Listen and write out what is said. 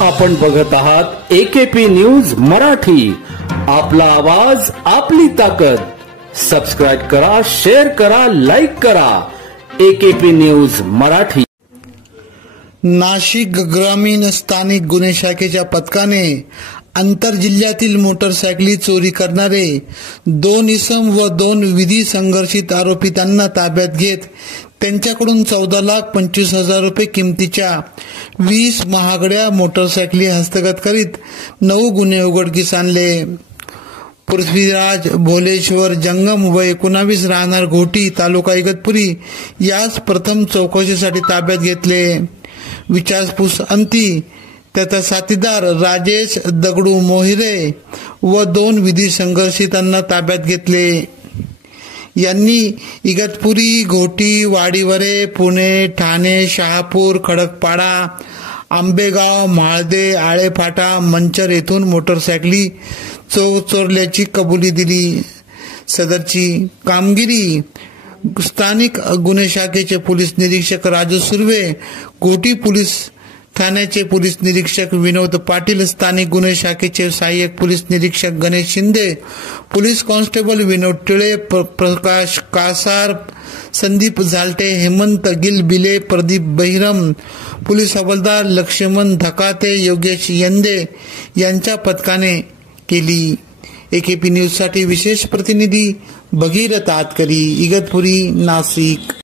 आपण बघत आहात एकेपी न्यूज मराठी. आपला आवाज आपली ताकद. सबस्क्राइब करा, शेअर करा, लाईक करा. AKP news Marathi. नाशिक ग्रामीण स्थानिक गुन्हे शाखेच्या पथकाने आंतरजिल्ह्यातील मोटरसायकली चोरी करणारे 2 इसम व 2 विधी संघर्षित आरोपितांना ताब्यात घेत त्यांच्याकडून 14,25,000 रुपये किमतीच्या 20 महागड्या मोटरसायकली हस्तगत करीत 9 गुन्हे उघडकीस आणले. पृथ्वीराज भोलेश्वर जंगम व 19 राहणार घोटी तालुका इगतपुरी यास प्रथम चौकशीसाठी ताब्यात घेतले. विचारपूस अंती त्याचा साथीदार राजेश दगडू मोहिरे व 2 विधी संघर्षितांना ताब्यात घेतले. यांनी इगतपुरी, घोटी, वाडीवरे, पुणे, ठाणे, शहापूर, खडकपाडा, आंबेगाव, म्हाळदे, आळेफाटा, मंचर येथून मोटरसायकली चोरल्याची कबुली दिली. सदरची कामगिरी स्थानिक गुन्हे शाखेचे पोलीस निरीक्षक राजू सुर्वे, घोटी पोलीस ठाण्याचे पोलीस निरीक्षक विनोद पाटील, स्थानिक गुन्हे शाखेचे सहाय्यक पोलीस निरीक्षक गणेश शिंदे, पोलीस कॉन्स्टेबल विनोद टिळे, प्रकाश कासार, संदीप झालटे, हेमंत गिलबिले, प्रदीप बहिरम, पोलीस हवालदार लक्ष्मण धकाते, योगेश यंदे यांच्या पथकाने केली. एकेपी न्यूज साठी विशेष प्रतिनिधी भगीरथ आतकरी, इगतपुरी, नाशिक.